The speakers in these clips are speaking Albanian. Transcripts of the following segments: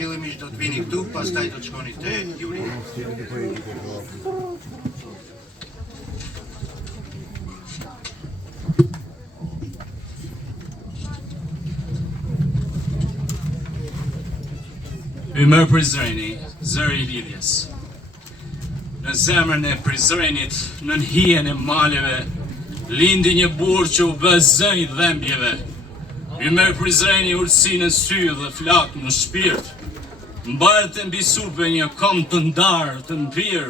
fillimisht do të vini këtu, pastaj do të shkoni te Juri. Ymer Prizreni, zëri I lidhjes. Në zemrën e Prizrenit, në hijen e maleve, lindi një burr që u bë zë I dhembjeve. Ymer Prizreni urtësi në sy dhe flak në shpirt, mbarte mbi supe një kom të ndarë, të mpir.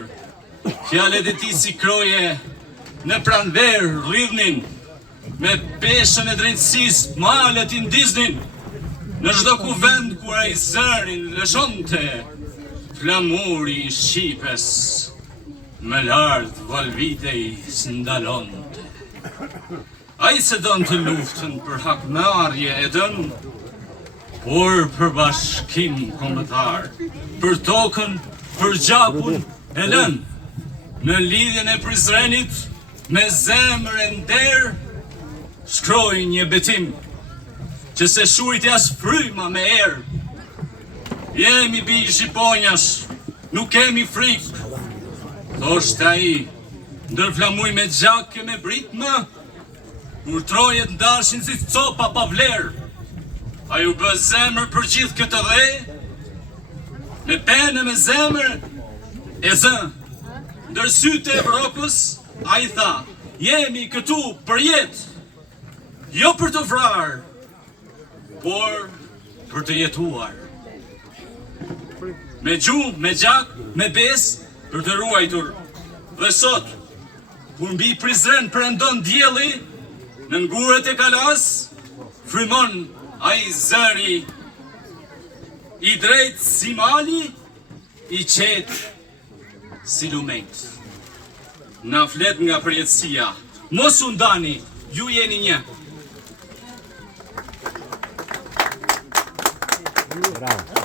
Fjalët e tij si kroje në pranver rridhnin, me peshën e drejtësisë malet I ndiznin. Në çdo kuvend kur ai zërin lëshonte, flamuri I Shqipes me lart valvitej s'ndalonte. Ai se don të luftën për hakmarrje e dën, por për bashkim kombëtar, për tokën, për gjapun e lën. Në lidhjen e Prizrenit, me zemër e nder, shkroi një betim, që se shujt jas fryma me erë. Jemi bi shqiponjash, nuk kemi frikë. Thosht ai, ndërflamuj me gjak e me britmë, kur trojet ndashin si copa pa vlerë. A ju bë zemër për gjithë këtë dhe, me pene me zemër e zë. Ndër sytë e Evropës, a I tha, jemi këtu për jetë, jo për të vrarë, por për të jetuar. Me gjumë, me gjak, me besë, për të ruajtur. Dhe sot, kur mbi Prizren prandon dielli, në nguret e kalas, frymon ai zëri I drejtë si mali, I qetë si lumenjt. Na flet nga përjetësia, mos u ndani, ju jeni një. Bravo.